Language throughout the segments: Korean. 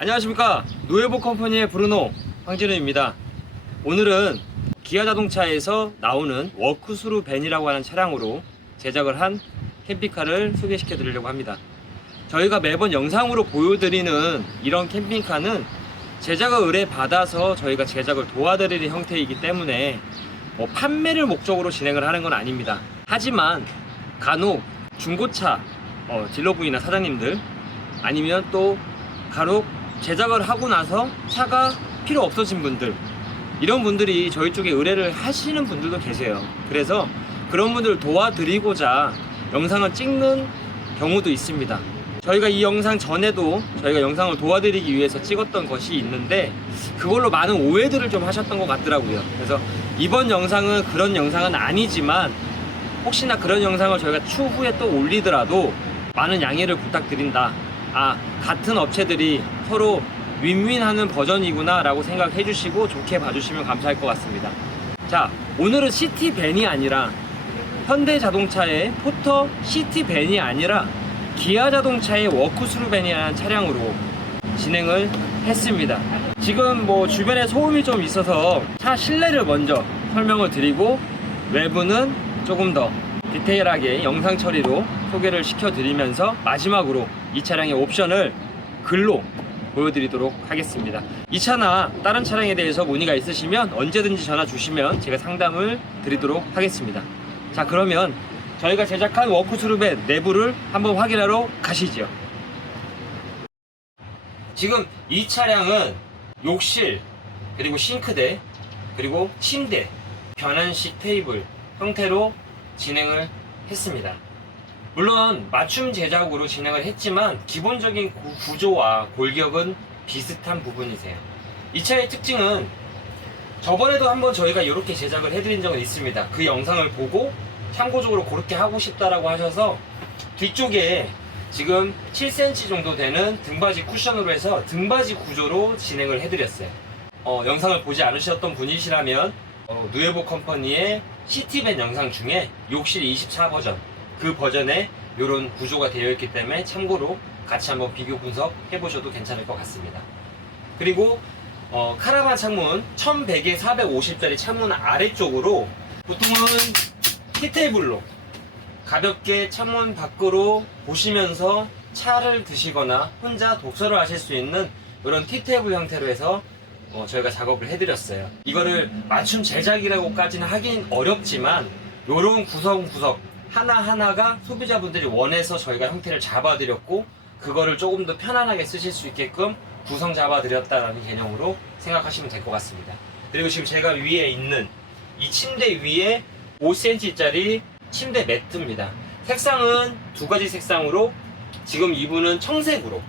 안녕하십니까. 노예보 컴퍼니의 브루노 황진우입니다. 오늘은 기아 자동차에서 나오는 워크스루 밴이라고 하는 차량으로 제작을 한 캠핑카를 소개시켜 드리려고 합니다. 저희가 매번 영상으로 보여드리는 이런 캠핑카는 제작을 의뢰 받아서 저희가 제작을 도와드리는 형태이기 때문에 뭐 판매를 목적으로 진행을 하는 건 아닙니다. 하지만 간혹 중고차 어, 딜러분이나 사장님들 아니면 또 간혹 제작을 하고 나서 차가 필요 없어진 분들 이런 분들이 저희 쪽에 의뢰를 하시는 분들도 계세요. 그래서 그런 분들을 도와드리고자 영상을 찍는 경우도 있습니다. 저희가 이 영상 전에도 저희가 영상을 도와드리기 위해서 찍었던 것이 있는데 그걸로 많은 오해들을 좀 하셨던 것 같더라고요. 그래서 이번 영상은 그런 영상은 아니지만 혹시나 그런 영상을 저희가 추후에 또 올리더라도 많은 양해를 부탁드린다. 아, 같은 업체들이 서로 윈윈하는 버전이구나 라고 생각해 주시고 좋게 봐주시면 감사할 것 같습니다. 자, 오늘은 시티밴이 아니라 현대 자동차의 포터 시티밴이 아니라 기아 자동차의 워크스루 밴이라는 차량으로 진행을 했습니다. 지금 뭐 주변에 소음이 좀 있어서 차 실내를 먼저 설명을 드리고 외부는 조금 더 디테일하게 영상 처리로 소개를 시켜드리면서 마지막으로 이 차량의 옵션을 글로 보여드리도록 하겠습니다. 이 차나 다른 차량에 대해서 문의가 있으시면 언제든지 전화 주시면 제가 상담을 드리도록 하겠습니다. 자 그러면 저희가 제작한 워크스룹의 내부를 한번 확인하러 가시죠. 지금 이 차량은 욕실 그리고 싱크대 그리고 침대 변환식 테이블 형태로 진행을 했습니다. 물론 맞춤 제작으로 진행을 했지만 기본적인 구- 구조와 골격은 비슷한 부분이세요. 이 차의 특징은 저번에도 한번 저희가 이렇게 제작을 해드린 적은 있습니다. 그 영상을 보고 참고적으로 그렇게 하고 싶다라고 하셔서 뒤쪽에 지금 7cm 정도 되는 등받이 쿠션으로 해서 등받이 구조로 진행을 해드렸어요. 어, 영상을 보지 않으셨던 분이시라면 어, 누에보 컴퍼니의 시티밴 영상 중에 욕실 24 버전 그 버전에 이런 구조가 되어 있기 때문에 참고로 같이 한번 비교 분석 해보셔도 괜찮을 것 같습니다. 그리고 어, 카라반 창문 1100에 450짜리 창문 아래쪽으로 보통은 티테이블로 가볍게 창문 밖으로 보시면서 차를 드시거나 혼자 독서를 하실 수 있는 이런 티테이블 형태로 해서 어, 저희가 작업을 해드렸어요. 이거를 맞춤 제작이라고까지는 하긴 어렵지만 이런 구석구석 하나하나가 소비자분들이 원해서 저희가 형태를 잡아드렸고 그거를 조금 더 편안하게 쓰실 수 있게끔 구성 잡아드렸다라는 개념으로 생각하시면 될 것 같습니다. 그리고 지금 제가 위에 있는 이 침대 위에 5cm짜리 침대 매트입니다. 색상은 두 가지 색상으로 지금 이분은 청색으로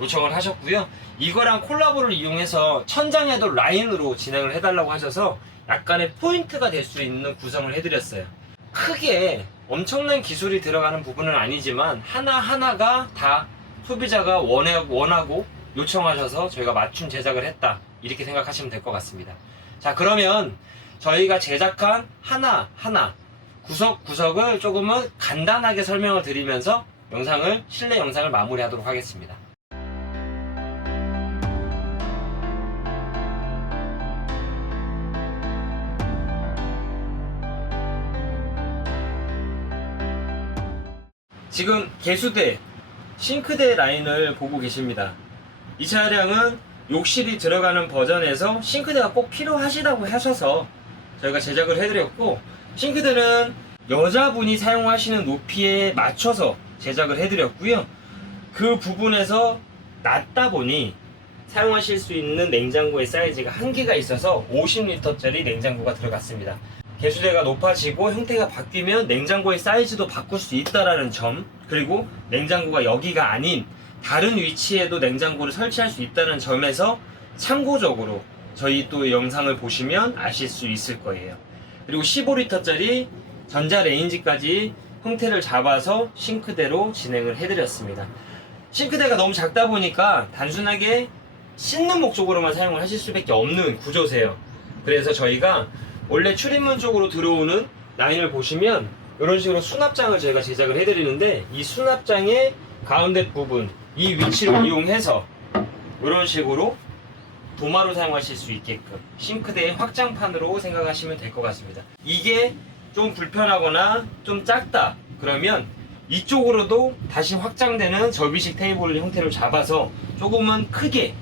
요청을 하셨고요. 이거랑 콜라보를 이용해서 천장에도 라인으로 진행을 해달라고 하셔서 약간의 포인트가 될 수 있는 구성을 해드렸어요. 크게 엄청난 기술이 들어가는 부분은 아니지만 하나하나가 다 소비자가 원해, 원하고 요청하셔서 저희가 맞춤 제작을 했다. 이렇게 생각하시면 될 것 같습니다. 자, 그러면 저희가 제작한 하나하나 구석구석을 조금은 간단하게 설명을 드리면서 영상을, 실내 영상을 마무리하도록 하겠습니다. 지금 개수대, 싱크대 라인을 보고 계십니다. 이 차량은 욕실이 들어가는 버전에서 싱크대가 꼭 필요하시다고 하셔서 저희가 제작을 해드렸고 싱크대는 여자분이 사용하시는 높이에 맞춰서 제작을 해드렸고요. 그 부분에서 낮다 보니 사용하실 수 있는 냉장고의 사이즈가 한계가 있어서 50리터짜리 냉장고가 들어갔습니다. 개수대가 높아지고 형태가 바뀌면 냉장고의 사이즈도 바꿀 수 있다라는 점 그리고 냉장고가 여기가 아닌 다른 위치에도 냉장고를 설치할 수 있다는 점에서 참고적으로 저희 또 영상을 보시면 아실 수 있을 거예요. 그리고 15리터짜리 전자레인지까지 형태를 잡아서 싱크대로 진행을 해드렸습니다. 싱크대가 너무 작다 보니까 단순하게 씻는 목적으로만 사용을 하실 수밖에 없는 구조세요. 그래서 저희가 원래 출입문 쪽으로 들어오는 라인을 보시면 이런 식으로 수납장을 저희가 제작을 해드리는데 이 수납장의 가운데 부분 이 위치를 이용해서 이런 식으로 도마로 사용하실 수 있게끔 싱크대의 확장판으로 생각하시면 될 것 같습니다. 이게 좀 불편하거나 좀 작다 그러면 이쪽으로도 다시 확장되는 접이식 테이블 형태로 잡아서 조금은 크게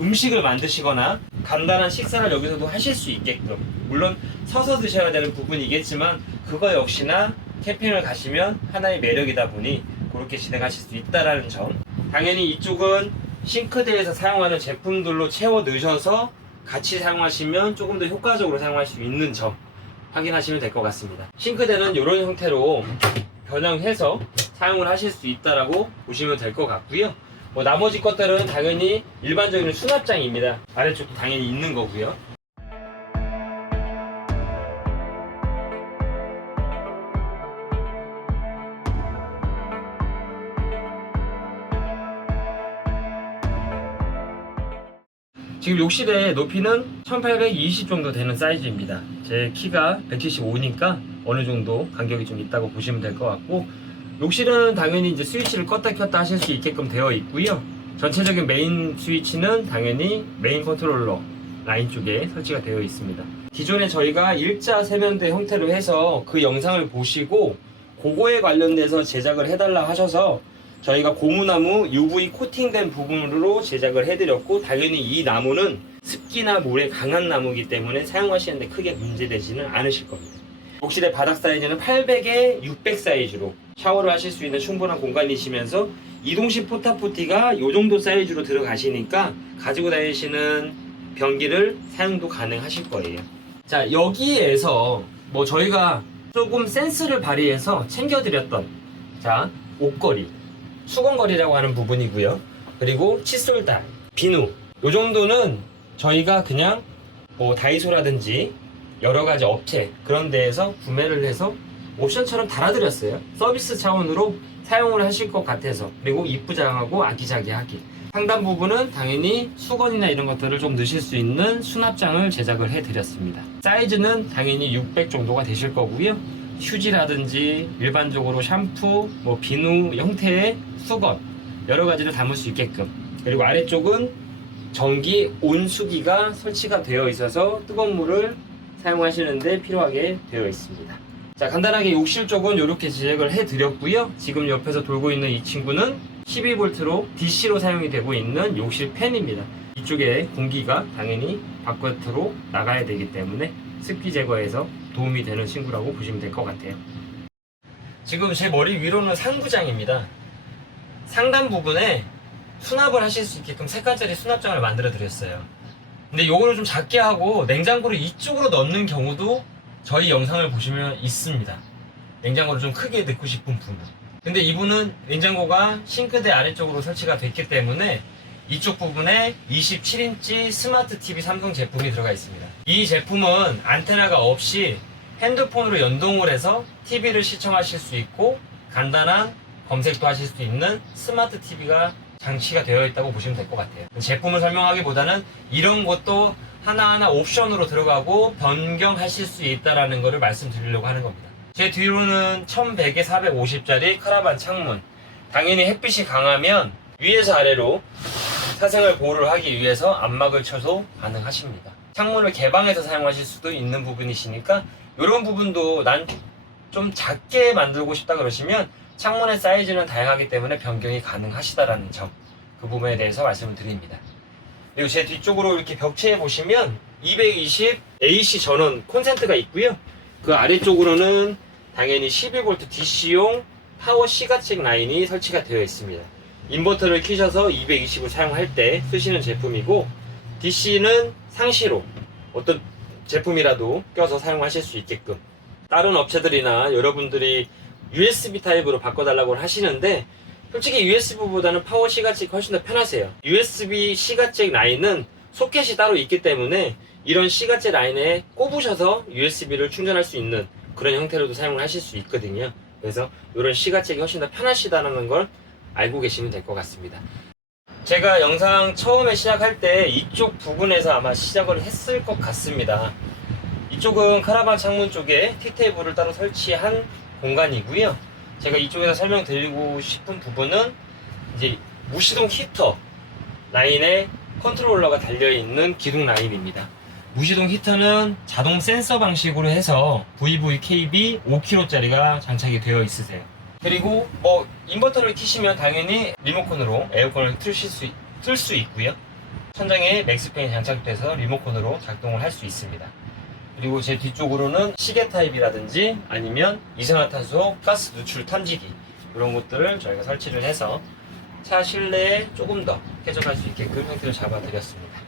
음식을 만드시거나 간단한 식사를 여기서도 하실 수 있게끔 물론 서서 드셔야 되는 부분이겠지만 그거 역시나 캠핑을 가시면 하나의 매력이다 보니 그렇게 진행하실 수 있다라는 점 당연히 이쪽은 싱크대에서 사용하는 제품들로 채워 넣으셔서 같이 사용하시면 조금 더 효과적으로 사용할 수 있는 점 확인하시면 될 것 같습니다 싱크대는 이런 형태로 변형해서 사용을 하실 수 있다라고 보시면 될 것 같고요 뭐 나머지 것들은 당연히 일반적인 수납장입니다. 아래쪽도 당연히 있는 거고요. 지금 욕실의 높이는 1820 정도 되는 사이즈입니다. 제 키가 175니까 어느 정도 간격이 좀 있다고 보시면 될 것 같고 욕실은 당연히 이제 스위치를 껐다 켰다 하실 수 있게끔 되어 있고요. 전체적인 메인 스위치는 당연히 메인 컨트롤러 라인 쪽에 설치가 되어 있습니다. 기존에 저희가 일자 세면대 형태로 해서 그 영상을 보시고 그거에 관련돼서 제작을 해달라 하셔서 저희가 고무나무 UV 코팅된 부분으로 제작을 해드렸고 당연히 이 나무는 습기나 물에 강한 나무이기 때문에 사용하시는데 크게 문제되지는 않으실 겁니다. 욕실의 바닥 사이즈는 800에 600 사이즈로 샤워를 하실 수 있는 충분한 공간이시면서 이동식 포타포티가 이 정도 사이즈로 들어가시니까 가지고 다니시는 변기를 사용도 가능하실 거예요. 자 여기에서 뭐 저희가 조금 센스를 발휘해서 챙겨드렸던 자 옷걸이 수건걸이라고 하는 부분이고요. 그리고 칫솔달, 비누 이 정도는 저희가 그냥 뭐 다이소라든지 여러 가지 업체 그런 데에서 구매를 해서 옵션처럼 달아드렸어요. 서비스 차원으로 사용을 하실 것 같아서 그리고 이쁘장하고 아기자기하게 상단 부분은 당연히 수건이나 이런 것들을 좀 넣으실 수 있는 수납장을 제작을 해드렸습니다. 사이즈는 당연히 600 정도가 되실 거고요. 휴지라든지 일반적으로 샴푸, 뭐 비누 형태의 수건 여러 가지를 담을 수 있게끔 그리고 아래쪽은 전기 온수기가 설치가 되어 있어서 뜨거운 물을 사용하시는데 필요하게 되어 있습니다. 자 간단하게 욕실 쪽은 이렇게 제작을 해드렸고요. 지금 옆에서 돌고 있는 이 친구는 12V로 DC로 사용이 되고 있는 욕실 팬입니다. 이쪽에 공기가 당연히 바깥으로 나가야 되기 때문에 습기 제거에서 도움이 되는 친구라고 보시면 될 것 같아요. 지금 제 머리 위로는 상부장입니다. 상단 부분에 수납을 하실 수 있게끔 색깔짜리 수납장을 만들어 드렸어요. 근데 요거를 좀 작게 하고 냉장고를 이쪽으로 넣는 경우도 저희 영상을 보시면 있습니다. 냉장고를 좀 크게 넣고 싶은 분은. 근데 이분은 냉장고가 싱크대 아래쪽으로 설치가 됐기 때문에 이쪽 부분에 27인치 스마트 TV 삼성 제품이 들어가 있습니다. 이 제품은 안테나가 없이 핸드폰으로 연동을 해서 TV를 시청하실 수 있고 간단한 검색도 하실 수 있는 스마트 TV가 장치가 되어 있다고 보시면 될 것 같아요. 제품을 설명하기보다는 이런 것도 하나하나 옵션으로 들어가고 변경하실 수 있다라는 것을 말씀드리려고 하는 겁니다. 제 뒤로는 1100에 450짜리 카라반 창문. 당연히 햇빛이 강하면 위에서 아래로 사생활 보호를 하기 위해서 안막을 쳐도 가능하십니다. 창문을 개방해서 사용하실 수도 있는 부분이시니까 이런 부분도 난 좀 작게 만들고 싶다 그러시면 창문의 사이즈는 다양하기 때문에 변경이 가능하시다라는 점 그 부분에 대해서 말씀을 드립니다. 그리고 제 뒤쪽으로 이렇게 벽체에 보시면 220 AC 전원 콘센트가 있고요. 그 아래쪽으로는 당연히 12V DC용 파워 시가책 라인이 설치가 되어 있습니다. 인버터를 키셔서 220을 사용할 때 쓰시는 제품이고 DC는 상시로 어떤 제품이라도 껴서 사용하실 수 있게끔 다른 업체들이나 여러분들이 USB 타입으로 바꿔달라고 하시는데 솔직히 USB보다는 파워 시가잭이 훨씬 더 편하세요. USB 시가잭 라인은 소켓이 따로 있기 때문에 이런 시가잭 라인에 꼽으셔서 USB를 충전할 수 있는 그런 형태로도 사용을 하실 수 있거든요. 그래서 이런 시가잭이 훨씬 더 편하시다는 걸 알고 계시면 될 것 같습니다. 제가 영상 처음에 시작할 때 이쪽 부분에서 아마 시작을 했을 것 같습니다. 이쪽은 카라반 창문 쪽에 티테이블을 따로 설치한 공간이고요. 제가 이쪽에서 설명드리고 싶은 부분은 이제 무시동 히터 라인에 컨트롤러가 달려있는 기둥 라인입니다. 무시동 히터는 자동 센서 방식으로 해서 VVKB 5kg짜리가 장착이 되어 있으세요. 그리고 뭐 인버터를 키시면 당연히 리모컨으로 에어컨을 틀실 수, 틀 수 있고요. 천장에 맥스팬이 장착돼서 리모컨으로 작동을 할 수 있습니다. 그리고 제 뒤쪽으로는 시계 타입이라든지 아니면 이산화탄소 가스 누출 탐지기 이런 것들을 저희가 설치를 해서 차 실내에 조금 더 쾌적할 수 있게끔 형태를 잡아드렸습니다.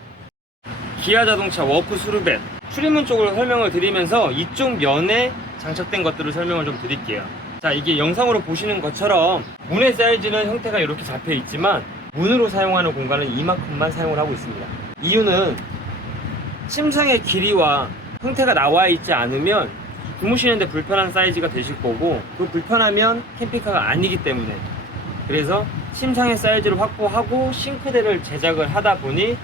기아 자동차 워크 수르벤 출입문 쪽으로 설명을 드리면서 이쪽 면에 장착된 것들을 설명을 좀 드릴게요. 자, 이게 영상으로 보시는 것처럼 문의 사이즈는 형태가 이렇게 잡혀 있지만 문으로 사용하는 공간은 이만큼만 사용을 하고 있습니다. 이유는 침상의 길이와 형태가 나와 있지 않으면 주무시는데 불편한 사이즈가 되실 거고 그 불편하면 캠핑카가 아니기 때문에 그래서 침상의 사이즈를 확보하고 싱크대를 제작을 하다 보니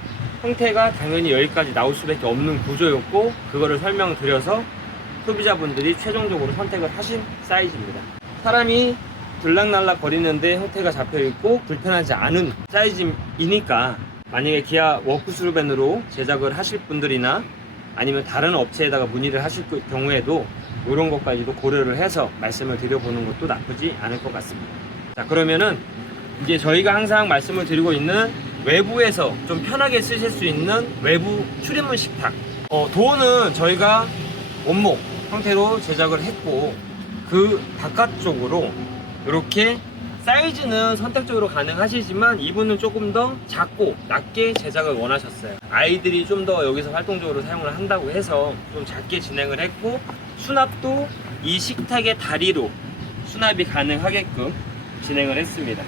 형태가 당연히 여기까지 나올 수밖에 없는 구조였고 그거를 설명드려서 소비자분들이 최종적으로 선택을 하신 사이즈입니다. 사람이 들락날락 거리는데 형태가 잡혀 있고 불편하지 않은 사이즈이니까 만약에 기아 워크스루벤으로 제작을 하실 분들이나 아니면 다른 업체에다가 문의를 하실 그 경우에도 이런 것까지도 고려를 해서 말씀을 드려보는 것도 나쁘지 않을 것 같습니다. 자 그러면은 이제 저희가 항상 말씀을 드리고 있는 외부에서 좀 편하게 쓰실 수 있는 외부 출입문 식탁 어, 도어는 저희가 원목 형태로 제작을 했고 그 바깥쪽으로 이렇게 사이즈는 선택적으로 가능하시지만 이분은 조금 더 작고 낮게 제작을 원하셨어요. 아이들이 좀 더 여기서 활동적으로 사용을 한다고 해서 좀 작게 진행을 했고 수납도 이 식탁의 다리로 수납이 가능하게끔 진행을 했습니다.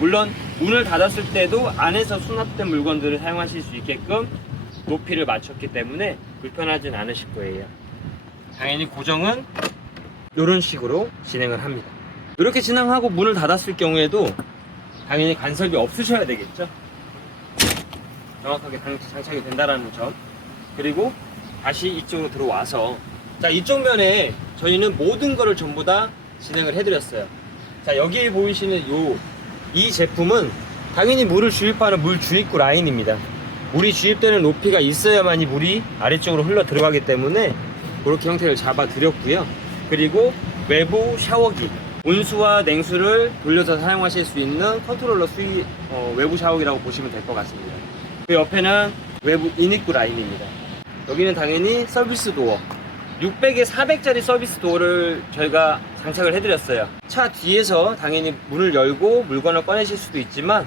물론 문을 닫았을 때도 안에서 수납된 물건들을 사용하실 수 있게끔 높이를 맞췄기 때문에 불편하진 않으실 거예요 당연히 고정은 이런 식으로 진행을 합니다. 이렇게 진행하고 문을 닫았을 경우에도 당연히 간섭이 없으셔야 되겠죠? 정확하게 장- 장착이 된다는 점. 그리고 다시 이쪽으로 들어와서 자 이쪽 면에 저희는 모든 거를 전부 다 진행을 해드렸어요. 자 여기에 보이시는 요 이 제품은 당연히 물을 주입하는 물 주입구 라인입니다. 물이 주입되는 높이가 있어야만이 물이 아래쪽으로 흘러 들어가기 때문에 그렇게 형태를 잡아 드렸고요 그리고 외부 샤워기 온수와 냉수를 돌려서 사용하실 수 있는 컨트롤러 수위 어, 외부 샤워기라고 보시면 될 것 같습니다 그 옆에는 외부 인입구 라인입니다. 여기는 당연히 서비스 도어. 600에 400짜리 서비스 도어를 저희가 장착을 해드렸어요. 차 뒤에서 당연히 문을 열고 물건을 꺼내실 수도 있지만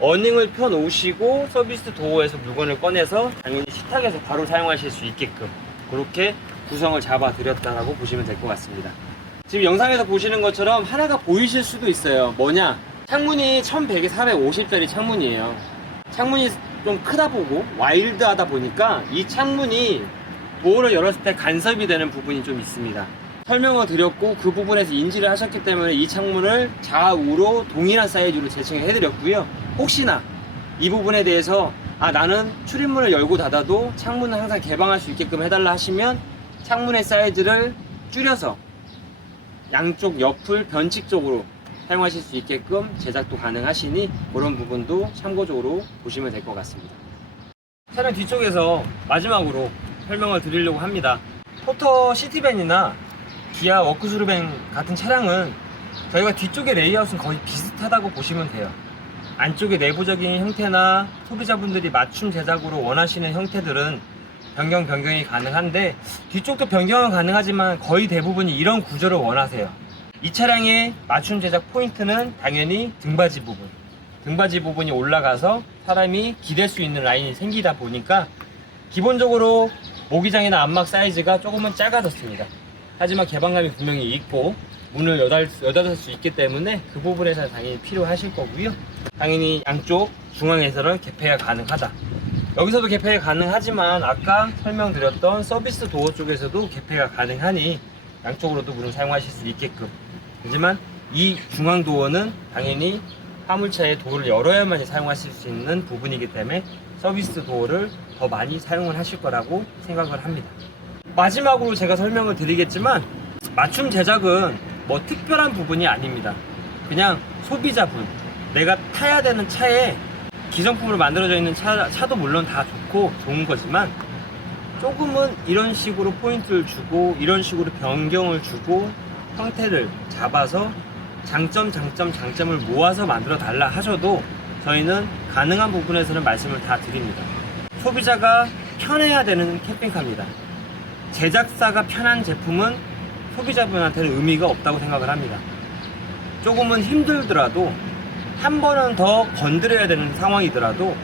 어닝을 펴 놓으시고 서비스 도어에서 물건을 꺼내서 당연히 식탁에서 바로 사용하실 수 있게끔 그렇게 구성을 잡아 드렸다고 보시면 될 것 같습니다. 지금 영상에서 보시는 것처럼 하나가 보이실 수도 있어요. 뭐냐? 창문이 1100에 450짜리 창문이에요. 창문이 좀 크다 보고 와일드하다 보니까 이 창문이 도어를 열었을 때 간섭이 되는 부분이 좀 있습니다. 설명을 드렸고 그 부분에서 인지를 하셨기 때문에 이 창문을 좌우로 동일한 사이즈로 제청해 해드렸고요. 혹시나 이 부분에 대해서 아 나는 출입문을 열고 닫아도 창문을 항상 개방할 수 있게끔 해달라 하시면 창문의 사이즈를 줄여서 양쪽 옆을 변칙적으로 사용하실 수 있게끔 제작도 가능하시니 그런 부분도 참고적으로 보시면 될 것 같습니다. 차량 뒤쪽에서 마지막으로 설명을 드리려고 합니다. 포터 시티밴이나 기아 워크스루밴 같은 차량은 저희가 뒤쪽의 레이아웃은 거의 비슷하다고 보시면 돼요. 안쪽의 내부적인 형태나 소비자분들이 맞춤 제작으로 원하시는 형태들은 변경 변경이 가능한데 뒤쪽도 변경은 가능하지만 거의 대부분이 이런 구조를 원하세요. 이 차량의 맞춤 제작 포인트는 당연히 등받이 부분. 등받이 부분이 올라가서 사람이 기댈 수 있는 라인이 생기다 보니까 기본적으로 모기장이나 안막 사이즈가 조금은 작아졌습니다. 하지만 개방감이 분명히 있고 문을 여닫, 여닫을 수 있기 때문에 그 부분에서 당연히 필요하실 거고요. 당연히 양쪽 중앙에서는 개폐가 가능하다. 여기서도 개폐가 가능하지만 아까 설명드렸던 서비스 도어 쪽에서도 개폐가 가능하니 양쪽으로도 문을 사용하실 수 있게끔 하지만 이 중앙 도어는 당연히 화물차의 도어를 열어야만이 사용하실 수 있는 부분이기 때문에 서비스 도어를 더 많이 사용을 하실 거라고 생각을 합니다. 마지막으로 제가 설명을 드리겠지만 맞춤 제작은 뭐 특별한 부분이 아닙니다. 그냥 소비자분, 내가 타야 되는 차에 기성품으로 만들어져 있는 차, 차도 물론 다 좋고 좋은 거지만 조금은 이런 식으로 포인트를 주고 이런 식으로 변경을 주고 형태를 잡아서 장점 장점 장점을 모아서 만들어 달라 하셔도 저희는 가능한 부분에서는 말씀을 다 드립니다. 소비자가 편해야 되는 캠핑카입니다. 제작사가 편한 제품은 소비자분한테는 의미가 없다고 생각을 합니다. 조금은 힘들더라도 한 번은 더 건드려야 되는 상황이더라도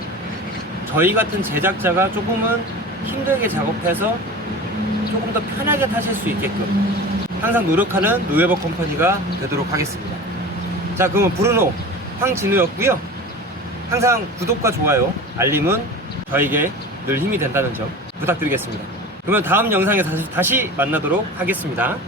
저희 같은 제작자가 조금은 힘들게 작업해서 조금 더 편하게 타실 수 있게끔 항상 노력하는 노웨버 컴퍼니가 되도록 하겠습니다. 자, 그러면 브루노 황진우였고요. 항상 구독과 좋아요, 알림은 저에게 늘 힘이 된다는 점 부탁드리겠습니다. 그러면 다음 영상에 다시, 다시 만나도록 하겠습니다.